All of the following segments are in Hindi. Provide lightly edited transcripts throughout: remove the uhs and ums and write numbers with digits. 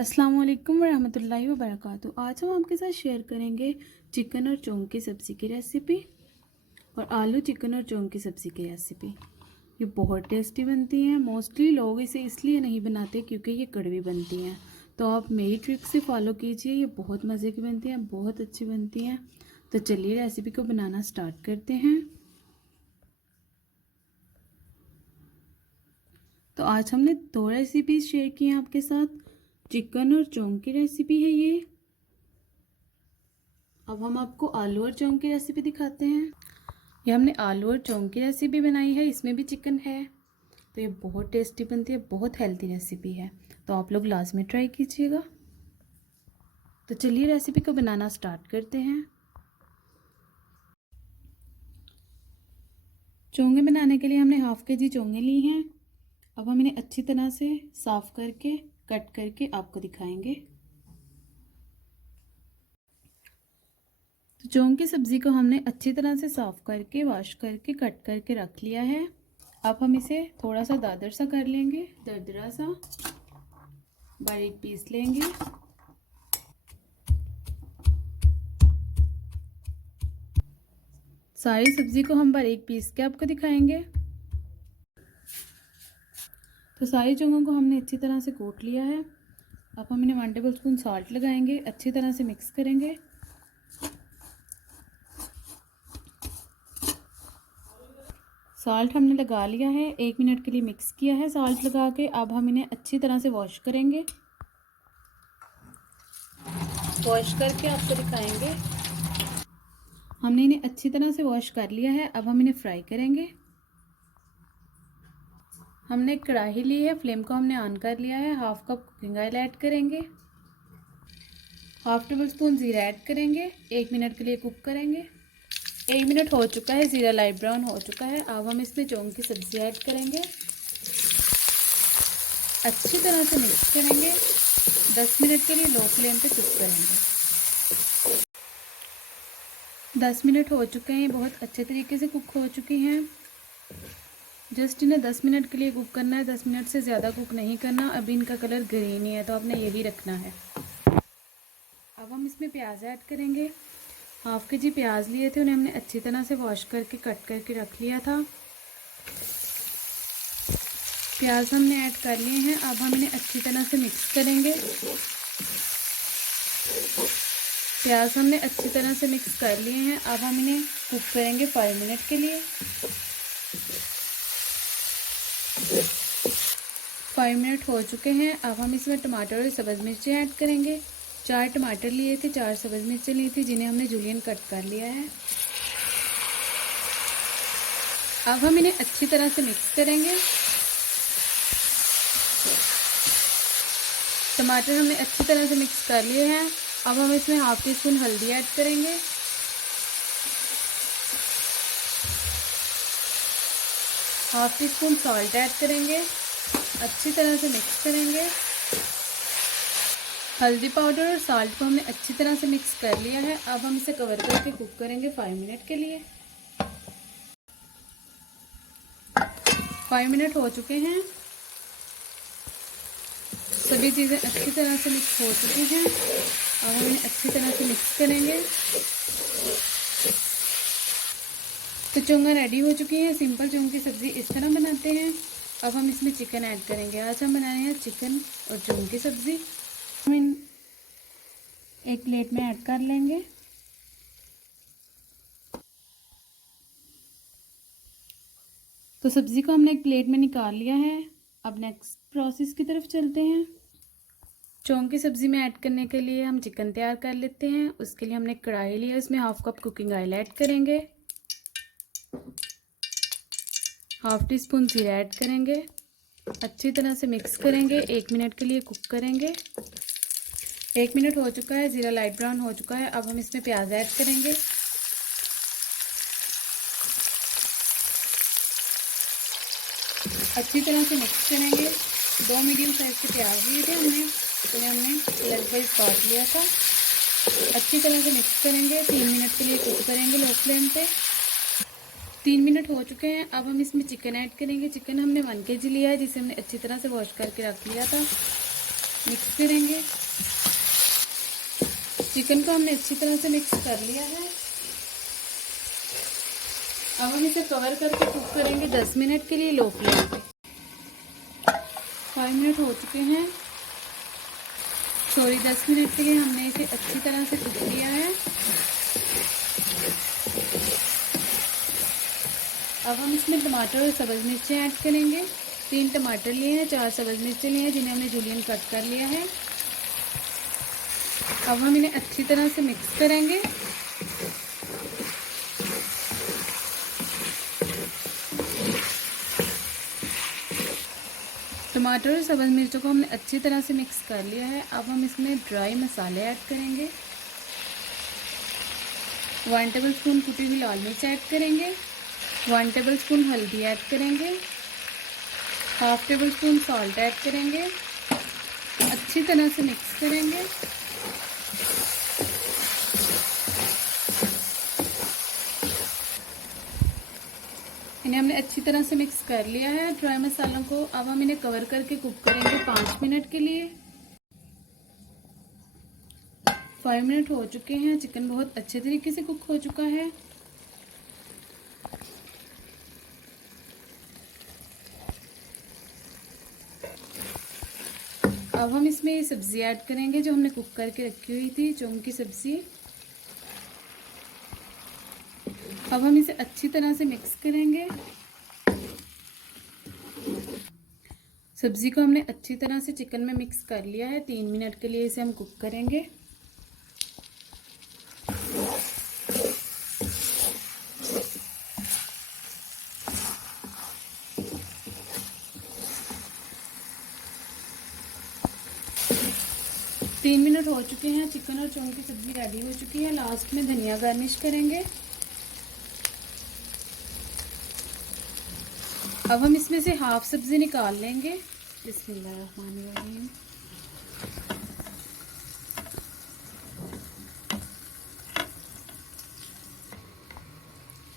अस्सलाम वालेकुम वरहमतुल्लाहि वबरकातुहू। आज हम आपके साथ शेयर करेंगे चिकन और चोंग की सब्ज़ी की रेसिपी और आलू चिकन और चोंग की सब्ज़ी की रेसिपी। ये बहुत टेस्टी बनती हैं। मोस्टली लोग इसे इसलिए नहीं बनाते क्योंकि ये कड़वी बनती हैं, तो आप मेरी ट्रिक से फॉलो कीजिए। ये बहुत मज़े की बनती हैं, बहुत अच्छी बनती हैं। तो चलिए रेसिपी को बनाना स्टार्ट करते हैं। तो आज हमने दो रेसिपीज़ शेयर की हैं आपके साथ। चिकन और चोंग की रेसिपी है ये। अब हम आपको आलू और चोंग की रेसिपी दिखाते हैं। ये हमने आलू और चोंग की रेसिपी बनाई है, इसमें भी चिकन है। तो ये बहुत टेस्टी बनती है, बहुत हेल्थी रेसिपी है, तो आप लोग लाजमी ट्राई कीजिएगा। तो चलिए रेसिपी को बनाना स्टार्ट करते हैं। चोंगे बनाने के लिए हमने हाफ के जी चोंगे ली हैं। अब हम इन्हें अच्छी तरह से साफ़ करके कट करके आपको दिखाएंगे। तो चोंग की सब्ज़ी को हमने अच्छी तरह से साफ़ करके वॉश करके कट करके रख लिया है। अब हम इसे थोड़ा सा दादर सा कर लेंगे, दरदरा सा बारीक पीस लेंगे। सारी सब्ज़ी को हम बारीक पीस के आपको दिखाएंगे। तो सारी चोंगों को हमने अच्छी तरह से कूट लिया है। अब हम इन्हें 1 टेबल स्पून सॉल्ट लगाएंगे, अच्छी तरह से मिक्स करेंगे। सॉल्ट हमने लगा लिया है, 1 मिनट के लिए मिक्स किया है सॉल्ट लगा के। अब हम इन्हें अच्छी तरह से वॉश करेंगे। वॉश करके आपको दिखाएंगे। हमने इन्हें अच्छी तरह से वॉश कर लिया है। अब हम इन्हें फ्राई करेंगे। हमने एक कढ़ाई ली है, फ्लेम को हमने ऑन कर लिया है। Half cup cooking oil add करेंगे, हाफ टेबल स्पून ज़ीरा ऐड करेंगे। 1 मिनट के लिए कुक करेंगे। 1 मिनट हो चुका है, ज़ीरा लाइट ब्राउन हो चुका है। अब हम इसमें चोंग की सब्ज़ी ऐड करेंगे, अच्छी तरह से मिक्स करेंगे। 10 मिनट के लिए लो फ्लेम पे कुक करेंगे। 10 मिनट हो चुके हैं, बहुत अच्छे तरीके से कुक हो चुकी हैं। जस्ट इन्हें 10 मिनट के लिए कुक करना है, 10 मिनट से ज़्यादा कुक नहीं करना। अभी इनका कलर ग्रीन ही है, तो आपने यही रखना है। अब हम इसमें प्याज ऐड करेंगे। हाफ के जी प्याज लिए थे, उन्हें हमने अच्छी तरह से वॉश करके कट करके रख लिया था। प्याज हमने ऐड कर लिए हैं। अब हम इन्हें अच्छी तरह से मिक्स करेंगे। प्याज हमने अच्छी तरह से मिक्स कर लिए हैं। अब हम इन्हें कुक करेंगे 5 मिनट के लिए। 5 मिनट हो चुके हैं। अब हम इसमें टमाटर और सब्ज़ मिर्ची ऐड करेंगे। 4 टमाटर लिए थे, 4 सब्ज़ मिर्ची ली थी, जिन्हें हमने जूलियन कट कर लिया है। अब हम इन्हें अच्छी तरह से मिक्स करेंगे। टमाटर हमने अच्छी तरह से मिक्स कर लिए हैं। अब हम इसमें हाफ टी स्पून हल्दी ऐड करेंगे, half tea spoon salt add करेंगे, अच्छी तरह से मिक्स करेंगे। हल्दी पाउडर और सॉल्ट को हमने अच्छी तरह से मिक्स कर लिया है। अब हम इसे कवर करके कुक करेंगे 5 मिनट के लिए। 5 मिनट हो चुके हैं, सभी चीज़ें अच्छी तरह से मिक्स हो चुकी हैं। अब हम इन्हें अच्छी तरह से मिक्स करेंगे। तो चोंगा रेडी हो चुकी है। सिंपल चोंग की सब्ज़ी इस तरह बनाते हैं। अब हम इसमें चिकन ऐड करेंगे। आज हम बनाए हैं चिकन और चोंग की सब्ज़ी। हम एक प्लेट में ऐड कर लेंगे। तो सब्ज़ी को हमने एक प्लेट में निकाल लिया है। अब नेक्स्ट प्रोसेस की तरफ चलते हैं। चोंग की सब्ज़ी में ऐड करने के लिए हम चिकन तैयार कर लेते हैं। उसके लिए हमने कढ़ाई लिया, इसमें half cup cooking oil add करेंगे, हाफ टी स्पून ज़ीरा ऐड करेंगे, अच्छी तरह से मिक्स करेंगे। 1 मिनट के लिए कुक करेंगे। 1 मिनट हो चुका है, ज़ीरा लाइट ब्राउन हो चुका है। अब हम इसमें प्याज ऐड करेंगे, अच्छी तरह से मिक्स करेंगे। 2 मीडियम साइज़ के प्याज लिए थे हमने, उन्हें हमने लेंथ वाइज काट लिया था। अच्छी तरह से मिक्स करेंगे। 3 मिनट के लिए कुक करेंगे लो फ्लेम पे। 3 मिनट हो चुके हैं। अब हम इसमें चिकन ऐड करेंगे। चिकन हमने 1 kg लिया है, जिसे हमने अच्छी तरह से वॉश करके रख लिया था। मिक्स करेंगे। चिकन को हमने अच्छी तरह से मिक्स कर लिया है। अब हम इसे कवर करके कुक करेंगे 10 मिनट के लिए लो फ्लेम पे। 5 मिनट हो चुके हैं, 10 मिनट के लिए हमने इसे अच्छी तरह से कुक किया है। अब हम इसमें टमाटर और सब्ज़ मिर्चें ऐड करेंगे। 3 टमाटर लिए हैं, 4 सब्ज़ मिर्चें लिए हैं जिन्हें हमने जूलियन कट कर लिया है। अब हम इन्हें अच्छी तरह से मिक्स करेंगे। टमाटर और सब्ज़ मिर्चों को हमने अच्छी तरह से मिक्स कर लिया है। अब हम इसमें ड्राई मसाले ऐड करेंगे। 1 टेबलस्पून कुटी हुई लाल मिर्च ऐड करेंगे। 1 टेबलस्पून हल्दी ऐड करेंगे। 1/2 टेबलस्पून सॉल्ट ऐड करेंगे। अच्छी तरह से मिक्स करेंगे। इन्हें हमने अच्छी तरह से मिक्स कर लिया है ड्राई मसालों को। अब हम इन्हें कवर करके कुक करेंगे 5 मिनट के लिए। 5 मिनट हो चुके हैं, चिकन बहुत अच्छे तरीके से कुक हो चुका है। अब हम इसमें सब्जी ऐड करेंगे जो हमने कुक करके रखी हुई थी, चौंग की सब्जी। अब हम इसे अच्छी तरह से मिक्स करेंगे। सब्जी को हमने अच्छी तरह से चिकन में मिक्स कर लिया है। 3 मिनट के लिए इसे हम कुक करेंगे। तीन मिनट हो चुके हैं, चिकन और चौंग की सब्जी रेडी हो चुकी है। लास्ट में धनिया गार्निश करेंगे। अब हम इसमें से हाफ सब्जी निकाल लेंगे। बिस्मिल्लाहिर्रहमानिर्रहीम।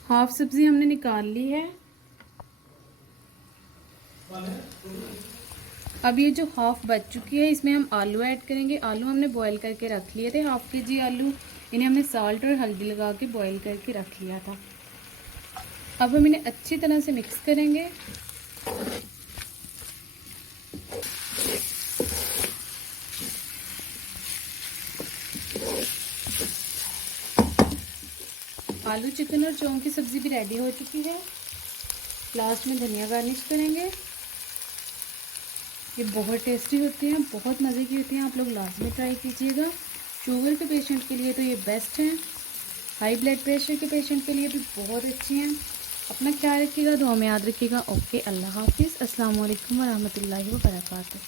हाफ सब्जी हमने निकाल ली है। अब ये जो हाफ बच चुकी है इसमें हम आलू ऐड करेंगे। आलू हमने बॉईल करके रख लिए थे, हाफ kg आलू। इन्हें हमने साल्ट और हल्दी लगा के बॉईल करके रख लिया था। अब हम इन्हें अच्छी तरह से मिक्स करेंगे। आलू चिकन और चौंग की सब्जी भी रेडी हो चुकी है। लास्ट में धनिया गार्निश करेंगे। ये बहुत टेस्टी होती हैं, बहुत मज़े की होती हैं। आप लोग लाजमी ट्राई कीजिएगा। शुगर के पेशेंट के लिए तो ये बेस्ट हैं। हाई ब्लड प्रेशर के पेशेंट के लिए भी बहुत अच्छी हैं। अपना ख्याल रखिएगा, दुआ में याद रखिएगा। ओके, अल्लाह हाफिज़। अस्सलाम वालेकुम व रहमतुल्लाहि व बरकातहू।